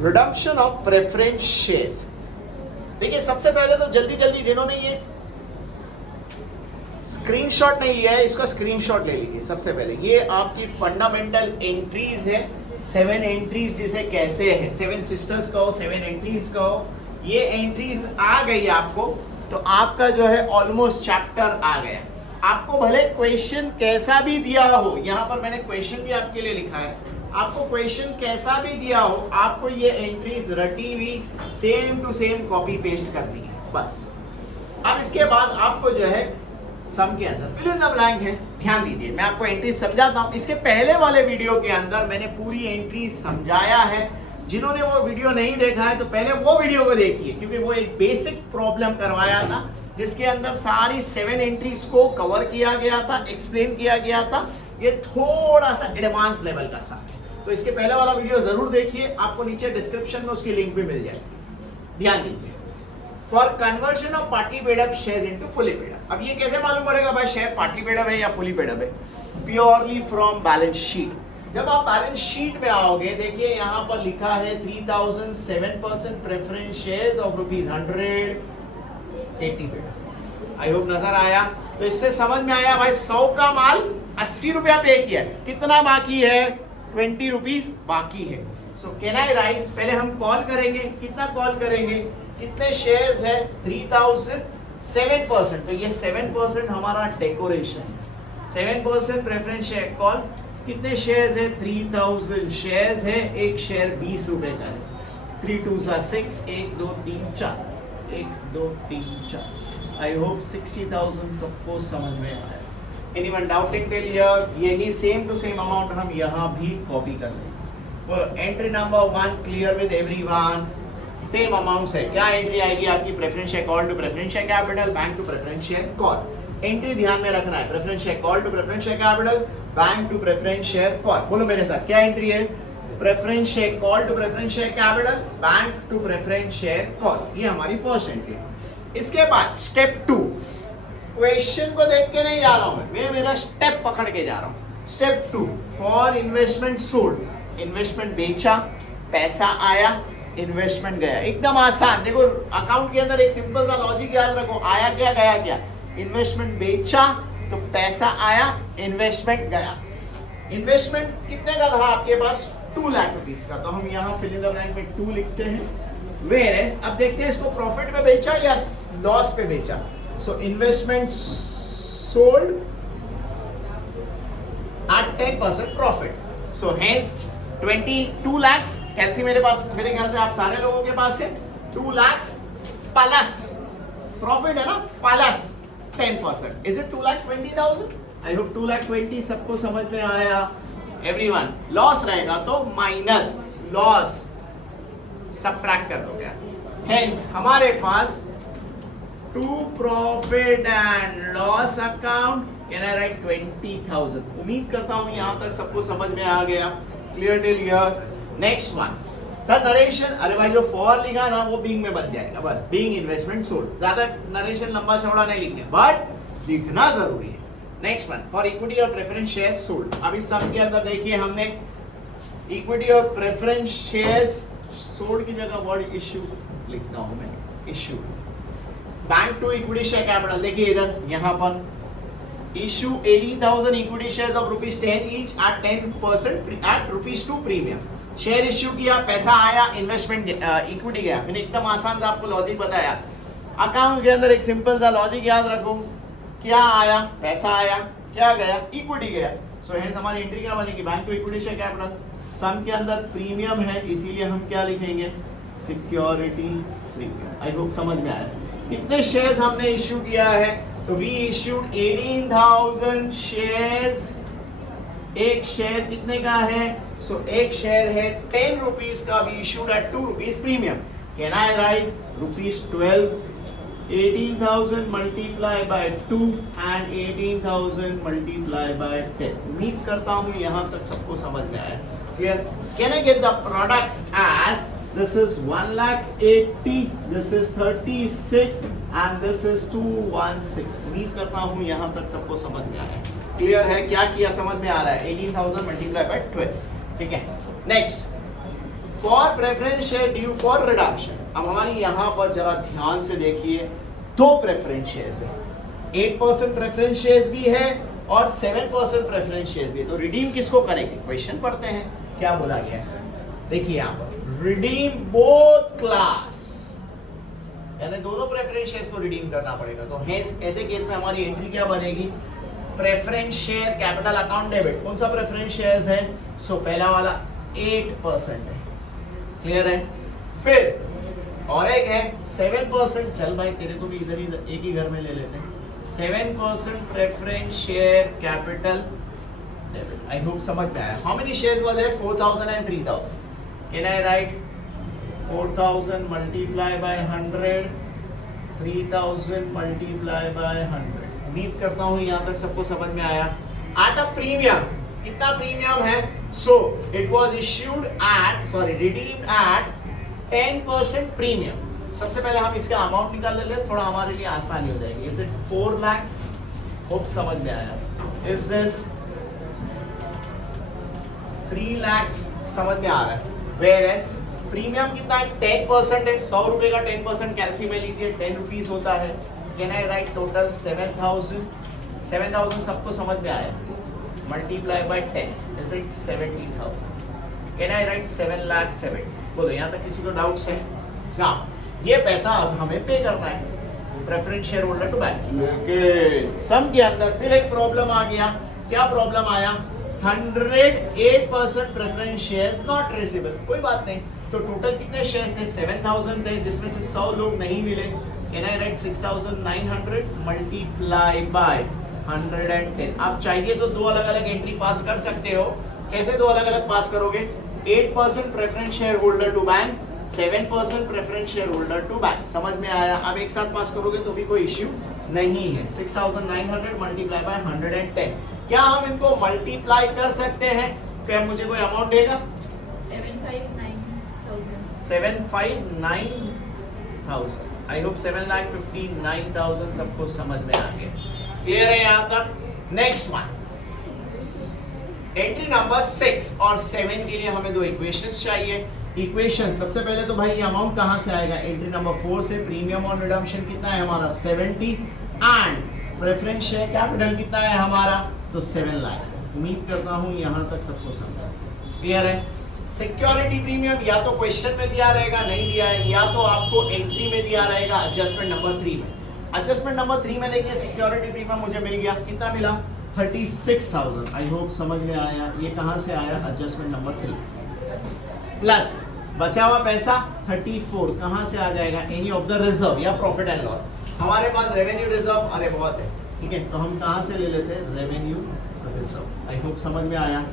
Redemption of preference shares. देखिए सबसे पहले तो जल्दी जल्दी जिन्होंने ये स्क्रीनशॉट नहीं लिया है इसका स्क्रीनशॉट ले लीजिए। सबसे पहले ये आपकी फंडामेंटल एंट्रीज है, 7 एंट्रीज जिसे कहते हैं, 7 सिस्टर्स का हो, 7 एंट्रीज का हो। ये एंट्रीज आ गई आपको तो आपका जो है ऑलमोस्ट चैप्टर आ गया। आपको भले क्वेश्चन कैसा भी दिया हो, यहाँ पर मैंने क्वेश्चन भी आपके लिए लिखा है, आपको क्वेश्चन कैसा भी दिया हो आपको ये एंट्रीज रटी हुई same to same copy paste करनी है बस। अब इसके बाद आपको जो है सम के अंदर फिल इन द ब्लैंक है। ध्यान दीजिए मैं आपको एंट्री समझाता हूँ। इसके पहले वाले वीडियो के अंदर मैंने पूरी एंट्री समझाया है। जिन्होंने वो वीडियो नहीं देखा है तो पहले वो वीडियो को देखिए, क्योंकि वो एक बेसिक प्रॉब्लम करवाया था जिसके अंदर सारी 7 एंट्रीज को कवर किया गया था, एक्सप्लेन किया गया था। ये थोड़ा सा एडवांस लेवल का सा, तो इसके पहले वाला वीडियो जरूर देखिए, आपको नीचे डिस्क्रिप्शन में उसकी लिंक भी मिल जाएगी। ध्यान दीजिए, for conversion of partly paid up shares into fully paid up. अब ये कैसे मालूम पड़ेगा भाई शेयर पार्टली पेड अप है या फुली पेड अप है? Purely from balance sheet. जब आप बैलेंस शीट में आओगे, देखिए यहाँ पर लिखा है 3000 7% preference share of ₹180 paid. I hope नजर आया। तो इससे समझ में आया भाई 100 का माल 80 रुपया पे किया है, कितना बाकी है? 20 रुपीज बाकी है। सो कैन आई राइट, पहले हम कॉल करेंगे, कितना कॉल करेंगे, कितने शेयर्स है? 3000 7%, तो ये 7% हमारा डेकोरेशन, 7% प्रेफरेंस शेयर कॉल। कितने शेयर्स है? 3000 शेयर्स है, एक शेयर 20 रुपए का है। 3 2 6, 1 2 3 4, 1 2 3 4। आई होप 60,000 सबको समझ में आया। Anyone doubting till here? यही सेम टू सेम अमाउंट हम यहाँ भी कॉपी कर लेंगे। Entry number 1 clear with everyone? Same amounts है। क्या एंट्री आएगी आपकी? Preference share call to preference share capital, bank to preference share call. Entry ध्यान में रखना है, preference share call to preference share capital, bank to preference share call. बोलो मेरे साथ, क्या एंट्री है? Preference share call to preference share capital, bank to preference share call. ये हमारी फर्स्ट एंट्री। इसके बाद स्टेप 2, क्वेश्चन को देख के नहीं जा रहा हूं मैं मेरा स्टेप पकड़ के जा रहा हूं। Step 2, for investment sold, investment बेचा, पैसा आया, इन्वेस्टमेंट गया। एकदम आसान। देखो अकाउंट के अंदर एक सिंपल सा लॉजिक याद रखो, आया क्या गया क्या। इन्वेस्टमेंट बेचा तो पैसा आया, इन्वेस्टमेंट गया। इन्वेस्टमेंट कितने का था आपके पास? 2 लाख रुपीस का, तो हम यहाँ फिल इन द ब्लैंक में 2 लिखते हैं। वेयरएज अब देखते हैं इसको प्रॉफिट पे बेचा या लॉस पे बेचा। So investment sold at 10% profit. So hence 22 lakhs कैलसी मेरे पास, मेरे ख्याल से आप सारे लोगों के पास है। 2 lakhs प्लस प्रॉफिट है ना, plus 10%। Is it 2,20,000? I hope 2,20,000 सबको समझ में आया। एवरीवन, लॉस रहेगा तो माइनस लॉस सबट्रैक्ट कर दोगे। हेंस हमारे पास to profit and loss account, can I write 20,000। उम्मीद करता हूं यहां तक सबको समझ में आ गया। Clear till here? Next one sir narration. अरे भाई जो फॉर लिखा ना वो बीइंग में बन जाएगा बस, बीइंग इन्वेस्टमेंट सोल्ड। ज्यादा नरेशन लंबा चौड़ा नहीं लिखने, बट लिखना जरूरी है। नेक्स्ट वन, फॉर इक्विटी और प्रेफरेंस शेयर्स सोल्ड। अब इस सब के अंदर देखिए हमने इक्विटी और प्रेफरेंस शेयर्स सोल्ड की जगह वर्ड इश्यू लिखता हूं मैं, issue. Bank to equity share capital, देखिए इधर यहाँ पर issue 18,000 equity shares of ₹10 each at 10% at ₹2 premium. Share issue किया, पैसा आया, इन्वेस्टमेंट इक्विटी गया। मैंने एकदम आसान सा आपको लॉजिक बताया। अकाउंट के अंदर एक सिंपल सा लॉजिक याद रखो, क्या आया? पैसा आया, क्या गया? इक्विटी गया। सो हेंस हमारी एंट्री क्या बनेगी? Bank to equity share capital. सम के अंदर प्रीमियम है, इसीलिए हम क्या लिखेंगे? Security premium. आई होप समझ में आया। कितने शेयर्स हमने इश्यू किया है? So we issued 18,000 shares। एक शेयर कितने का है? So एक शेयर है 10 रुपीस का, we issued at 2 rupees premium। Can I write ₹12? 18,000 multiply by 2 and 18,000 multiply by 10। उम्मीद करता हूँ यहाँ तक सबको समझ में आया। Clear? Can I get the products as this is 1,80,000, this is 36 and this is 216। उम्मीद करता हूँ यहाँ तक सबको समझ में आया। क्लियर है? क्या किया समझ में आ रहा है? 18,000 मल्टीप्लाई बाय 12। ठीक है। Next for preference share due for redemption. अब हमारी यहां पर जरा ध्यान से देखिए, दो प्रेफरेंस शेयर्स है, 8% प्रेफरेंस शेयर्स भी है और 7% प्रेफरेंस शेयर्स भी है। तो रिडीम किसको करेंगे, क्वेश्चन पढ़ते हैं क्या बोला गया है। देखिए यहां पर रिडीम बोथ क्लास, यानी दोनों प्रेफरेंस शेयर्स को रिडीम करना पड़ेगा। तो ऐसे केस में हमारी एंट्री क्या बनेगी, preference share capital account debit. कौन सा प्रेफरेंस शेयर्स है, सो पहला वाला 8% है, क्लियर है। फिर और एक है 7%, चल भाई तेरे को भी इधर ही एक ही घर में ले लेते हैं, 7% preference share capital debit. I hope समझ में आया। हाउ मेनी शेयर्स वाज है, 4000 and 3000। Can I right 4000 multiply by 100, 3000 multiply by 100। उम्मीद करता हूं यहां तक सबको समझ में आया। एट अ प्रीमियम, कितना प्रीमियम है, so it was issued at, sorry redeemed eight 10% premium. सबसे पहले हम इसका अमाउंट निकाल लेते हैं, थोड़ा हमारे लिए आसानी हो जाएगी। Is it 4 lakhs? होप समझ में आया। Is this 3 lakhs? समझ में आ रहा है। वेयर एज प्रीमियम कितना है, 10% है, 100 रुपए का 10% कैलसी में लीजिए 10 रुपीज होता है। Can I right total 7000? 7000 सबको समझ में आया, multiply by 10 is it 70,000। Can I right 7,70,000? बोलो यहाँ तक किसी को डाउट्स है? हाँ, ये पैसा अब हमें पे करना है preference share holder to bank. लेकिन सम के अंदर फिर एक प्रॉब्लम आ गया। क्या प्रॉब्लम आया, 108% प्रेफरेंस शेयर नॉट ट्रेसेबल। कोई बात नहीं, तो टोटल कितने शेयर्स थे, 7000 थे, जिसमें से 100 लोग नहीं मिले। Can I right 6900 multiply by 110। आप चाहिए तो दो अलग अलग एंट्री पास कर सकते हो। कैसे दो अलग अलग पास करोगे, 8% preference share holder to bank, 7% preference share holder to bank. समझ में आया। अब एक साथ पास करोगे तो भी कोई इश्यू नहीं है। 6900 मल्टीप्लाई बाय 110। क्या हम इनको मल्टीप्लाई कर सकते हैं, क्या मुझे कोई अमाउंट देगा, 759,000। आई होप 7,59,000 सबको समझ में आ गया, क्लियर है यहाँ तक। नेक्स्ट वन, एंट्री नंबर 6 और 7 के लिए हमें दो इक्वेशंस चाहिए। इक्वेशन सबसे पहले तो भाई ये अमाउंट कहाँ से आएगा, एंट्री नंबर 4 से। प्रीमियम ऑन रिडम्पशन कितना है हमारा 70 एंड प्रेफरेंस शेयर कैपिटल कितना है हमारा, तो 7 लाख है। उम्मीद करता हूँ यहाँ तक सबको समझा, क्लियर है। सिक्योरिटी प्रीमियम या तो क्वेश्चन में दिया रहेगा, नहीं दिया है, या तो आपको एंट्री में दिया रहेगा एडजस्टमेंट नंबर 3 में। एडजस्टमेट नंबर 3 में देखिए सिक्योरिटी प्रीमियम मुझे मिल गया, कितना मिला 36,000। आई होप समझ में आया। ये कहाँ से आया, एडजस्टमेंट नंबर 3 प्लस बचा हुआ पैसा 34 कहाँ से आ जाएगा, एनी ऑफ द रिजर्व या प्रॉफिट एंड लॉस। हमारे पास रेवेन्यू रिजर्व अरे बहुत है, ठीक है, तो हम कहाँ से ले लेते हैं, रेवेन्यू रिजर्व। आई होप समझ में आया।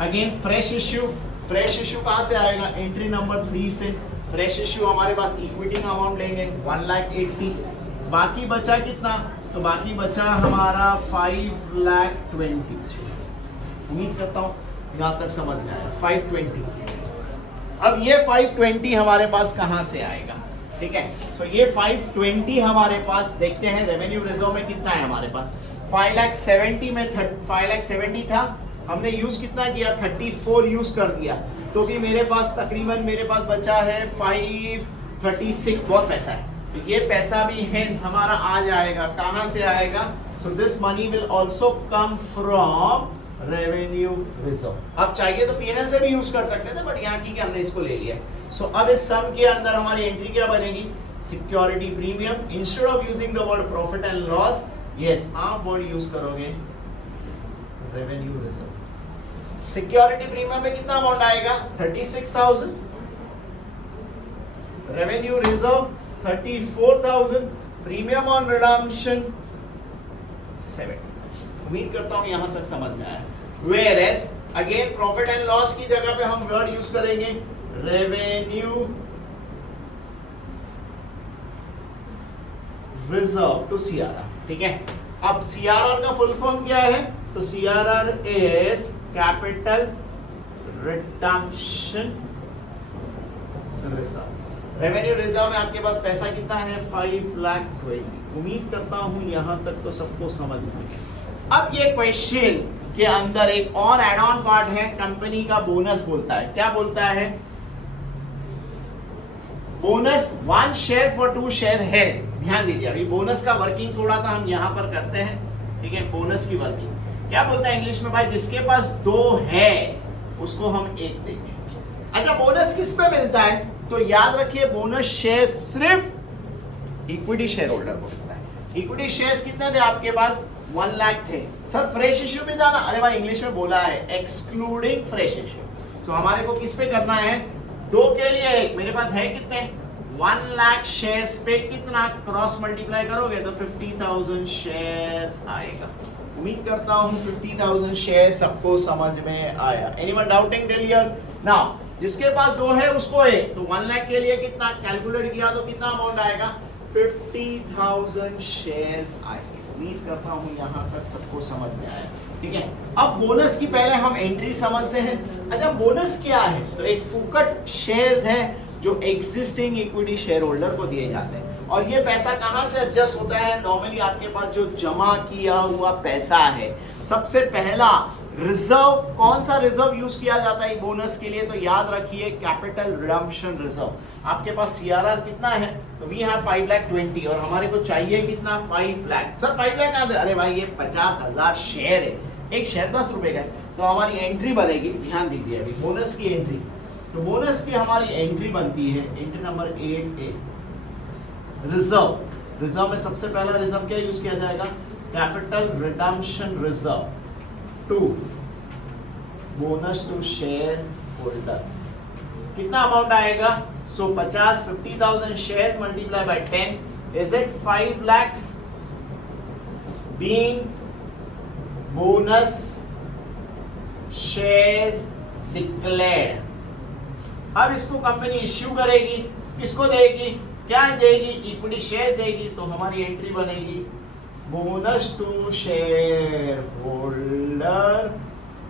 Again fresh issue, fresh issue कहाँ से आएगा, एंट्री नंबर 3 से। फ्रेश इश्यू हमारे पास इक्विटी का अमाउंट लेंगे 1,80,000। बाकी बचा कितना, तो बाकी बचा हमारा 5,20,000। उम्मीद करता हूँ यहाँ तक समझ में आया, 520। अब ये 520 हमारे पास कहाँ से आएगा, ठीक है। सो ये 520 हमारे पास देखते हैं रेवेन्यू रिजर्व में कितना है हमारे पास, 5,70,000 में 5,70,000 था, हमने यूज कितना किया, 34 यूज कर दिया, तो भी मेरे पास तकरीबन मेरे पास बचा है 536। बहुत पैसा है, तो ये पैसा भी हेंस हमारा आ जाएगा, कहाँ से आएगा, so this money will also come from revenue reserve. अब चाहिए तो पीएनएल से भी यूज कर सकते थे, बट यहाँ ठीक है हमने इसको ले लिया। सो अब इस सम के अंदर हमारी एंट्री क्या बनेगी, security premium. Instead of using the word profit and loss, yes आप वर्ड यूज करोगे रेवेन्यू रिजर्व। सिक्योरिटी प्रीमियम में कितना अमाउंट आएगा, 36,000, revenue reserve 34,000, premium on redemption 7। उम्मीद करता हूं यहां तक समझ में आया। Where as again profit and loss की जगह पे हम वर्ड यूज करेंगे रेवेन्यू रिजर्व टू सीआरआर, ठीक है। अब सीआरआर का फुल फॉर्म क्या है, तो CRR is capital redemption reserve. Revenue reserve में आपके पास पैसा कितना है, 5,20,000। उम्मीद करता हूं यहां तक तो सबको समझ में आ गया। अब ये क्वेश्चन के अंदर एक और एड ऑन पार्ट है, कंपनी का बोनस बोलता है। क्या बोलता है, बोनस 1 शेयर फॉर 2 शेयर है। ध्यान दीजिए, अभी बोनस का वर्किंग थोड़ा सा हम यहाँ पर करते हैं, ठीक है। बोनस की वर्किंग क्या बोलता है इंग्लिश में भाई, जिसके पास 2 है उसको हम 1 देंगे। अच्छा, बोनस किस पे मिलता है, तो याद रखिए बोनस शेयर सिर्फ इक्विटी शेयर होल्डर को मिलता है। इक्विटी शेयर्स कितने थे आपके पास, 1 लाख थे। सर फ्रेश इश्यू भी था ना, अरे भाई इंग्लिश में बोला है एक्सक्लूडिंग फ्रेश इश्यू। तो हमारे को किस पे करना है, 2 के लिए 1, मेरे पास है कितने 1 लाख शेयर्स पे कितना क्रॉस मल्टीप्लाई करोगे तो 50,000 शेयर्स आएगा। उम्मीद करता हूं 50,000 शेयर सबको समझ में आया। Anyone doubting till here? Now जिसके पास 2 है उसको 1, तो 1 लाख के लिए कितना कैलकुलेट किया तो कितना अमाउंट आएगा, 50,000 शेयर्स आएंगे। उम्मीद करता हूं यहां तक सबको समझ में आया, ठीक है। अब बोनस की पहले हम एंट्री समझते हैं। अच्छा, बोनस क्या है, तो एक फुकट शेयर्स है जो एग्जिस्टिंग इक्विटी शेयर होल्डर को दिए जाते हैं। और ये पैसा कहां से एडजस्ट होता है, नॉर्मली आपके पास जो जमा किया हुआ पैसा है, सबसे पहला रिजर्व, कौन सा रिजर्व यूज किया जाता है बोनस के लिए, तो याद रखिए कैपिटल रिडम्पशन रिजर्व। आपके पास सीआरआर कितना है, तो वी हैव 5,20,000 और हमारे को चाहिए कितना 5 लाख। सर 5 लाख कहां से, अरे भाई ये 50,000 शेयर है, एक शेयर 10 रुपए का है, तो हमारी एंट्री बनेगी। ध्यान दीजिए अभी बोनस की एंट्री, तो बोनस की हमारी एंट्री बनती है entry number 8A, reserve. Reserve में सबसे पहला रिजर्व क्या यूज किया जाएगा, capital redemption reserve 2 bonus to share holder. कितना अमाउंट आएगा, so 50,000 shares multiply by 10 is it 5 lakhs being bonus shares declared. अब इसको कंपनी इश्यू करेगी, किसको देगी, क्या देगी, इक्विटी शेयर्स देगी। तो हमारी एंट्री बनेगी bonus to share holder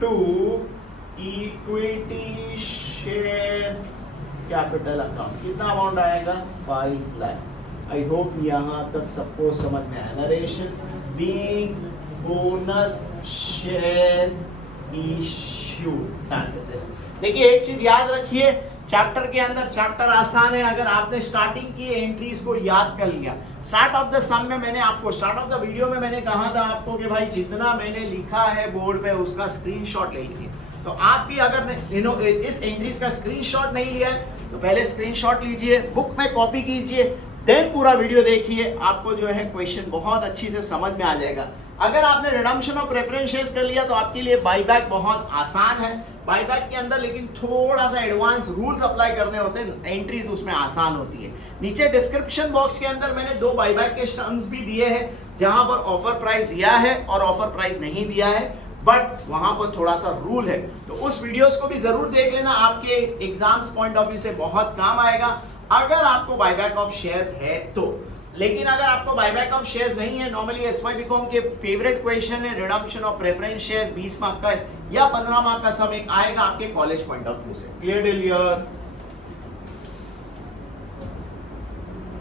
to equity share capital account. कितना अमाउंट आएगा, 5 लाख। आई होप यहां तक सबको समझ में आया। Narration being bonus share issue. देखिए एक चीज याद रखिए, चैप्टर के अंदर, चैप्टर आसान है अगर आपने स्टार्टिंग की एंट्रीज को याद कर लिया। स्टार्ट ऑफ द सम में मैंने आपको, स्टार्ट ऑफ द वीडियो में मैंने कहा था आपको कि भाई जितना मैंने लिखा है बोर्ड पे उसका स्क्रीनशॉट ले लीजिए। तो आप भी अगर इस एंट्रीज का स्क्रीनशॉट नहीं लिया है तो पहले स्क्रीनशॉट लीजिए, बुक में कॉपी कीजिए, देन पूरा वीडियो देखिए, आपको जो है क्वेश्चन बहुत अच्छी से समझ में आ जाएगा। अगर आपने रिडम्पशन ऑफ प्रेफरेंस शेयर्स कर लिया तो आपके लिए बाईबैक बहुत आसान है। बाईबैक के अंदर लेकिन थोड़ा सा एडवांस रूल्स अप्लाई करने होते हैं, एंट्रीज उसमें आसान होती है। नीचे डिस्क्रिप्शन बॉक्स के अंदर मैंने 2 बाईबैक के टर्म्स भी दिए हैं, जहां पर ऑफर प्राइस दिया है और ऑफर प्राइस नहीं दिया है, बट वहां पर थोड़ा सा रूल है। तो उस वीडियोस को भी जरूर देख लेना, आपके एग्जाम्स पॉइंट ऑफ व्यू से बहुत काम आएगा अगर आपको बाईबैक ऑफ शेयर्स है तो। लेकिन अगर आपको बायबैक ऑफ शेयर्स नहीं है, नॉर्मली एसवाई बीकॉम के फेवरेट क्वेश्चन है redemption of preference shares, 20 mark का या 15 मार्क का सम एक आएगा आपके कॉलेज पॉइंट ऑफ व्यू से। क्लियर?